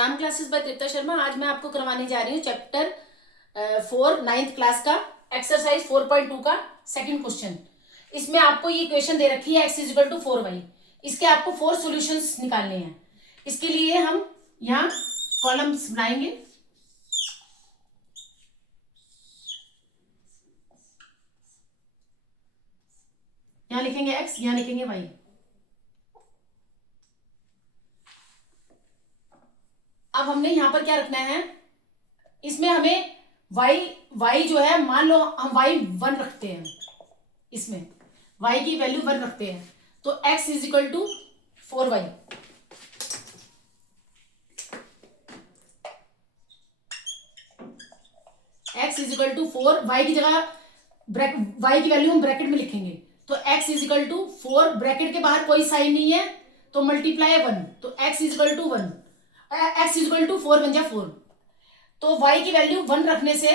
Ram classes bye तृप्ता शर्मा। आज मैं आपको करवाने जा रही हूँ चैप्टर 4 9th क्लास का एक्सरसाइज 4.2 का सेकंड क्वेश्चन। इसमें आपको ये इक्वेशन दे रखी है x इजिकल टू 4y। इसके आपको 4 सॉल्यूशंस निकालने हैं। इसके लिए हम यहाँ कॉलम्स बनाएंगे। यहाँ लिखेंगे x, यहाँ लिखेंगे y। अब हमने यहाँ पर क्या रखना है, इसमें हमें y जो है, मान लो हम y 1 रखते हैं, इसमें y की वैल्यू 1 रखते हैं, तो x is equal to 4y। x is equal to 4, y की जगह y की वैल्यू हम ब्रैकेट में लिखेंगे, तो x is equal to 4, bracket के बाहर कोई साइन नहीं है तो मल्टीप्लाई 1, तो x is equal to 1, x is equal to 4 बन जा 4। तो y की वैल्यू 1 रखने से,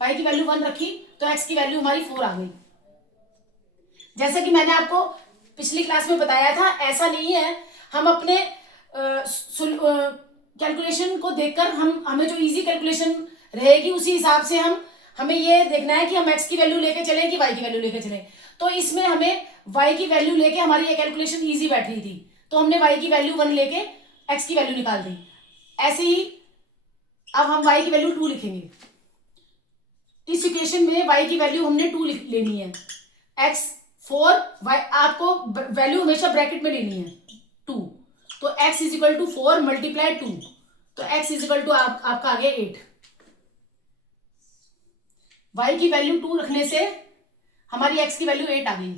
y की वैल्यू 1 रखी तो x की वैल्यू हमारी 4 आ गई। जैसे कि मैंने आपको पिछली क्लास में बताया था, ऐसा नहीं है हम अपने कैलकुलेशन को देखकर हमें जो इजी कैलकुलेशन रहेगी उसी हिसाब से हमें ये देखना है कि हम x की वैल्यू लेके चलें कि y की वैल्यू लेके चलें। तो इसमें हमें y की वैल्यू लेके हमारी ये कैलकुलेशन इजी बैठ रही थी, तो हमने y की वैल्यू 1 लेके x की वैल्यू निकाल दी। ऐसे ही अब हम y की वैल्यू 2 लिखेंगे। इस इक्वेशन में y की वैल्यू हमने 2 लेनी है, x 4, y आपको वैल्यू हमेशा ब्रैकेट में लेनी है 2, तो x is equal to 4 multiply 2, तो x इज इक्वल टू आपका आ गया 8। y की वैल्यू 2 रखने से हमारी x की वैल्यू 8 आ गई।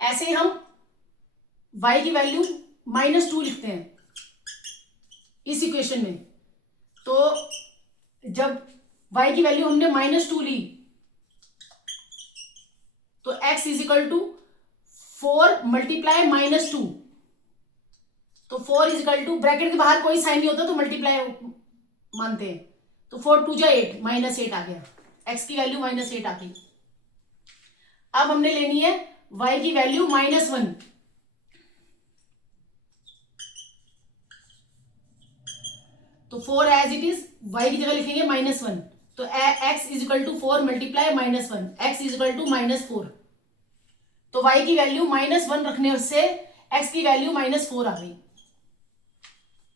ऐसे ही हम y की वैल्यू -2 लिखते हैं इस इक्वेशन में, तो जब y की वैल्यू हमने -2 ली तो x is equal to 4 multiply -2, तो 4 इज इक्वल टू, ब्रैकेट के बाहर कोई साइन नहीं होता तो मल्टीप्लाई मानते हैं, तो 4 2 जा 8, -8 आ गया, x की वैल्यू -8 आ गई। अब हमने लेनी है y की वैल्यू -1, तो 4 एज इट इज, y की जगह लिखेंगे -1, तो x is equal to 4 multiply -1, x is equal to -4, तो y की वैल्यू -1 रखने से x की वैल्यू -4 आ गई।